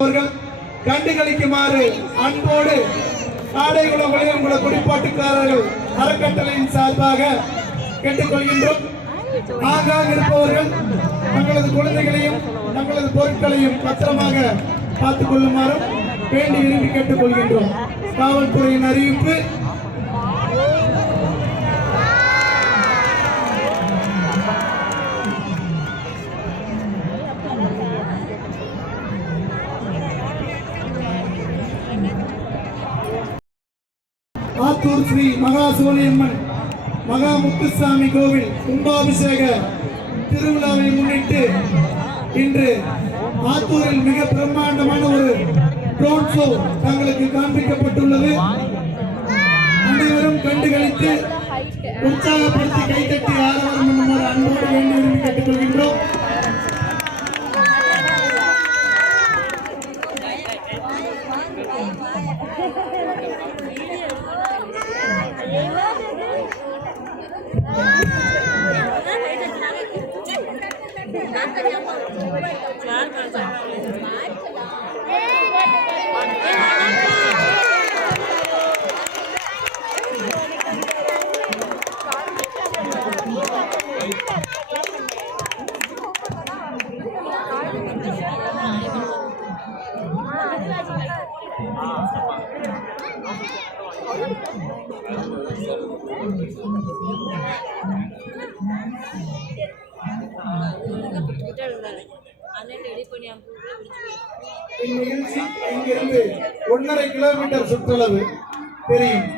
அவர்கள் கண்டுகளிக்குமாறு அன்போடு ஆடைகுளம் வழியங்குள குடிப்பாட்டுக்காரர்கள் அறக்கட்டளையின் சார்பாக கேட்டுக்கொள்கின்றோம். ஆங்காக இருப்பவர்கள் தங்களது குழந்தைகளையும் தங்களது பொருட்களையும் பத்திரமாக பார்த்துக் கொள்ளுமாறும் வேண்டி விரும்பி கேட்டுக்கொள்கின்றோம். காவல்துறையின் அறிவிப்பு. ஆத்தூர் ஸ்ரீ மகா சோழியம்மன் மகா முத்துசாமி கோவில் கும்பாபிஷேக திருவிழாவை முன்னிட்டு இன்று ஆத்தூரில் மிக பிரம்மாண்டமான ஒரு ட்ரோன் ஷோ தங்களுக்கு காண்பிக்கப்பட்டுள்ளது. அனைவரும் கண்டுகளித்து உற்சாகப்படுத்தி கைத்தட்டி ஆரவாரம் பண்ணுமாறு அன்போடு வேண்டி விரும்பி கேட்டுக்கொள்கின்றோம். இந்நிகழ்ச்சி இங்கிருந்து 1.5 கிலோமீட்டர் சுற்றளவு தெரியும்.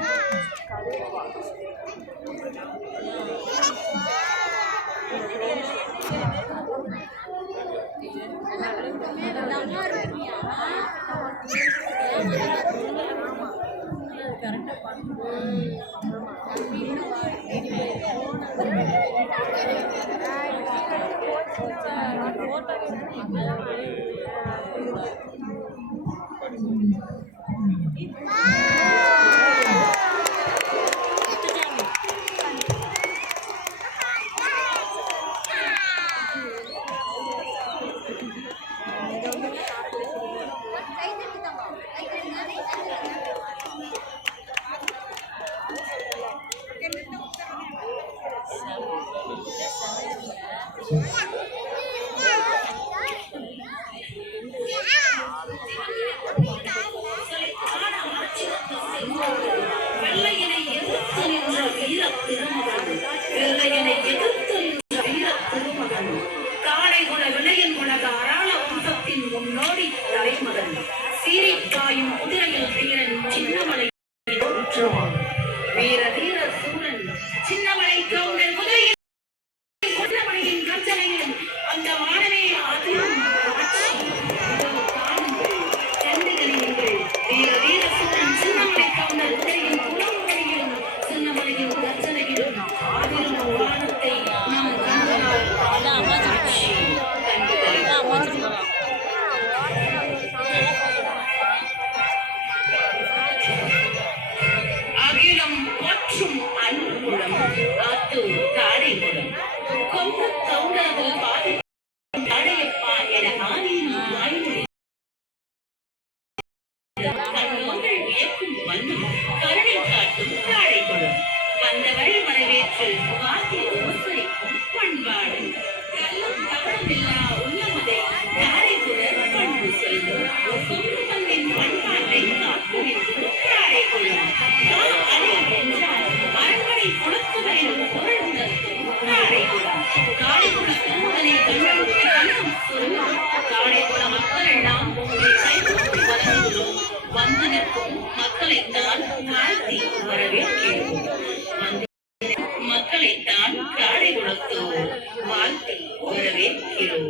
மக்களைத்தான் காடை குளத்தோர் வாழ்த்தி வரவேற்கிறோம்.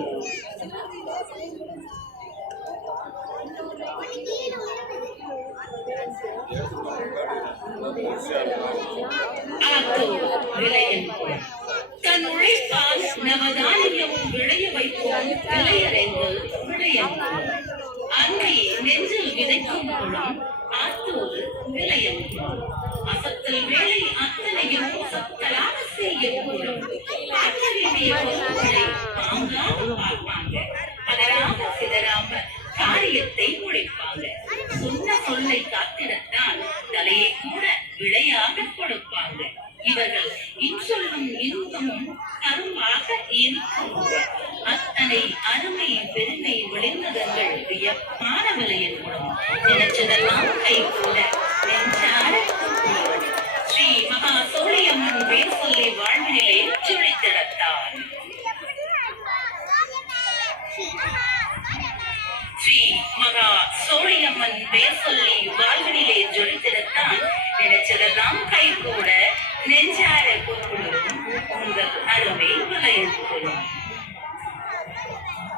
தன் உழைப்பால் நவதானியமும் விளைய வைப்போம் விளையறைந்து விளையம் அன்னை நெஞ்சில் விதைக்கும் குளம் ஆத்தூர் விளையம் அசத்தல் வேலை அத்தனையும் சத்தலாக செய்யும் குளம் ஆற்றலிலே பார்ப்பாங்க அதனாக சிதறாம காரியத்தை முடிப்பாங்க. சொன்ன சொல்லை காத்திடத்தான் தலையை கூட விளையாக கொடுப்பாங்க. இவர்கள் இன்சொல்லும் இன்பமும் கருமாக இருக்குங்க. அத்தனை அருமை பெருமை விளைந்ததங்கள் வியப்பான விலையின் குணம். நினைச்சதெல்லாம் கை கூட நெஞ்சார ஸ்ரீ மகா சோழியம்மன் பேர் சொல்லி வாழ்வினிலே ஜொலித்திடத்தான். ஸ்ரீ மகா சோழியம்மன் பேர் சொல்லி வாழ்வினிலே ஜொலித்திடத்தான். நினைச்சதெல்லாம் கை கூட நெஞ்சார பொருளும் உங்கள் அருமை விளையக்கூடும்.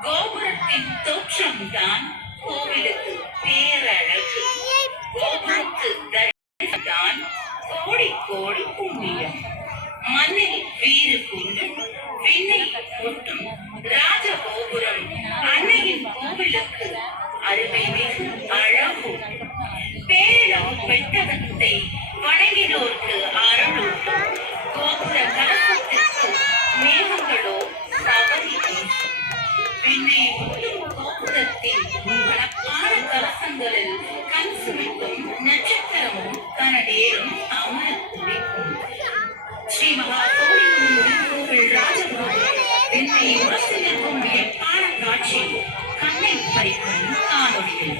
கோபுரத்தின் தோற்றம் தான் கோவிலுக்கு பேரழகு. கோபுரத்து தான் கோடி கோடி புண்ணியம். மண்ணில் வீறு கொண்டு விண்ணை கொட்டும் ராஜகோபுரம் அன்னையின் கோவிலுக்கு அருமை மிகு அழகு. பேரிடம் பெட்டகத்தை வணங்கினோர்க்கு அருளூட்டும். கோபுர கலசத்திற்கு மேகங்களோ தவறி விண்ணை முட்டும் கோபுரத்தின் வளப்பான கலசங்களில் கண் சுமிக்கும் நட்சத்திரமும் கனடேரும் அமர துடிக்கும். ஸ்ரீ மகா சோழியம்மன் கோவில் ராஜகோபுரம் விண்ணை உரசி நிற்கும் வியப்பான காட்சி கண்ணை பறிக்கும் காணொலியில்.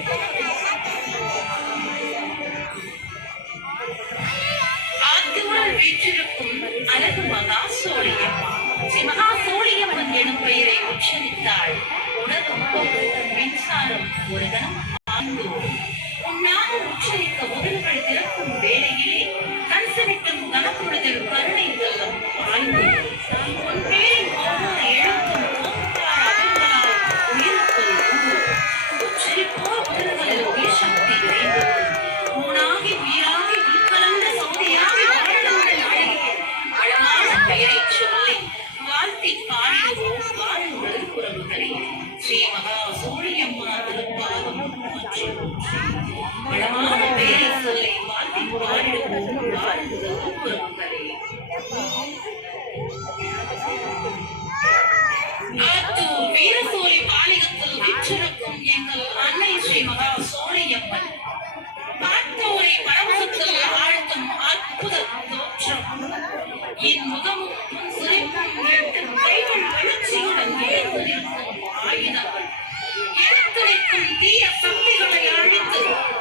ஆத்தூரில் வீற்றிருக்கும் அழகு மகா சோழியம்மன். ஸ்ரீ மகா சோழியம்மன் எனும் பெயரை உச்சரித்தாள் உலகம் மின்சாரம் ஒரு கணம் ஆழ்ந்தோம். உன்னாக உச்சரிக்க உதடுகள் திறக்கும் வேளையிலே கண் செவிக்கும் கனப்பொழுதில் கருணை வெள்ளம் பாய்ந்தோம். உன் பேரின் ஒவ்வொரு எழுத்தும் ஓங்கார அகங்களால் உயிருக்குள் உச்சரிப்போர் உதடுகளில் உயிர் சக்தி விரைந்தோம். ஊனாகி உயிராகி உள்கலந்த சோதியாகி வாழ்ந்த நாயகி அழகான பெயரை சொல்லி வாழ்த்தி பாடிடுவோம் வாருங்கள் உறவுகளே. ஸ்ரீ மகா சோழியம்மா திருப்பாதம் வளமான பெயரை சொல்லி வாழ்த்தி பாடிடுவோம் வாருங்கள் உறவுகளே. ஆத்தூர் வீரசோழி பாலிகத்தில் விற்றிருக்கும் எங்கள் அன்னை ஸ்ரீ மகா சோழியம்மன் பார்த்தோரை பரவசத்தில் ஆழ்த்தும் அற்புத தோற்றம். என் முகமும் சிரிப்பும் எட்டு கைகள் எழுச்சியுடன் எழுந்து நிற்கும் ஆயுதங்கள். எழுத்துரைக்கும் தீய சக்திகளை அழித்து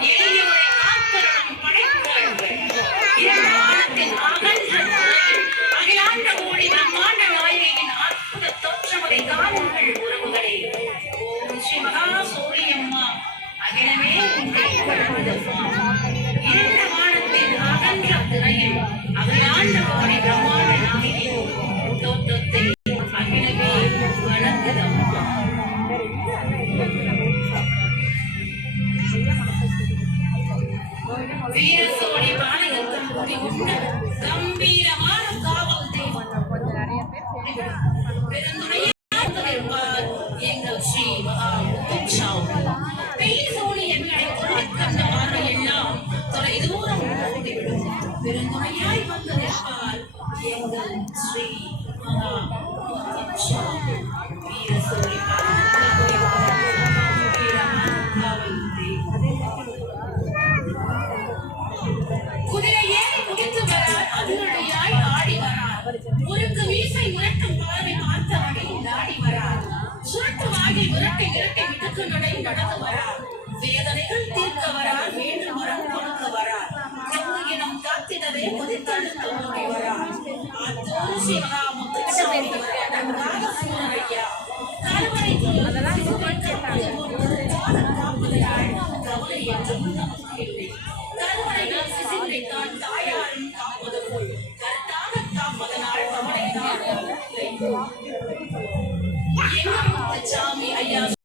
எளியோரை காத்தருளும் படைப்பார்கள். இரண்டு வானத்தின் அகன்ற துறையில் அகிலாண்ட கோடி பிரம்மாண்ட நாயகியின் அற்புத தோற்றமதை காணுங்கள் உறவுகளே. ஓம் ஸ்ரீ மகா சோழியம்மா அகிலமே உன்னை இரண்டு வானத்தின் அகன்ற திரையில் அகிலாண்ட கோடி பிரம்மாண்ட நாயகியின் தோற்றத்தை அகிலமே வணங்குதம்மா. வீரசோழி பாளையத்தில் குடிகொண்ட கம்பீரமான காவல் தெய்வம் பெருந்துணையார் எங்கள் ஸ்ரீ மகா முத்துச்சாமி. பெயர் சோழி எங்களை கண்ட பார்வையெல்லாம் தொலை தூரம் ஓடிவிடும். பெருந்துணையாய் வந்து நிற்பார் எங்கள் ஸ்ரீ மகா முத்துச்சாமி. வீரசோழி பாளையத்தில் குடிகொண்ட கம்பீரமான காவல் தெய்வம். குதிரையேறி குதித்து வரார் அதிரடியாய் ஆடி வரார். முறுக்கு வீசை முரட்டும் பார்வை பார்த்தவனை நாடி வரார். சுருட்டு வாயில் விரட்டி விரட்டி மிதக்கு நடை நடந்து வரார். வேதனைகள் தீர்க்க வரார். வேண்டும் வரம் கொடுக்க வரார். எங்கு இனம் காத்திடவே குதித்தழுத்த ஓடி வரார். ஆத்தூர் ஸ்ரீ மகா முத்துச்சாமி நன்றாக சூழலையா கருவறை காப்பதையால் கவலை என்றும் நமக்கு இல்லை. கருவறையில் சிசுவை தான் தாயாரும் காப்பது போல் கருத்தாக காப்பதனால் கவலை தான் இல்லை. எங்க முத்துச்சாமி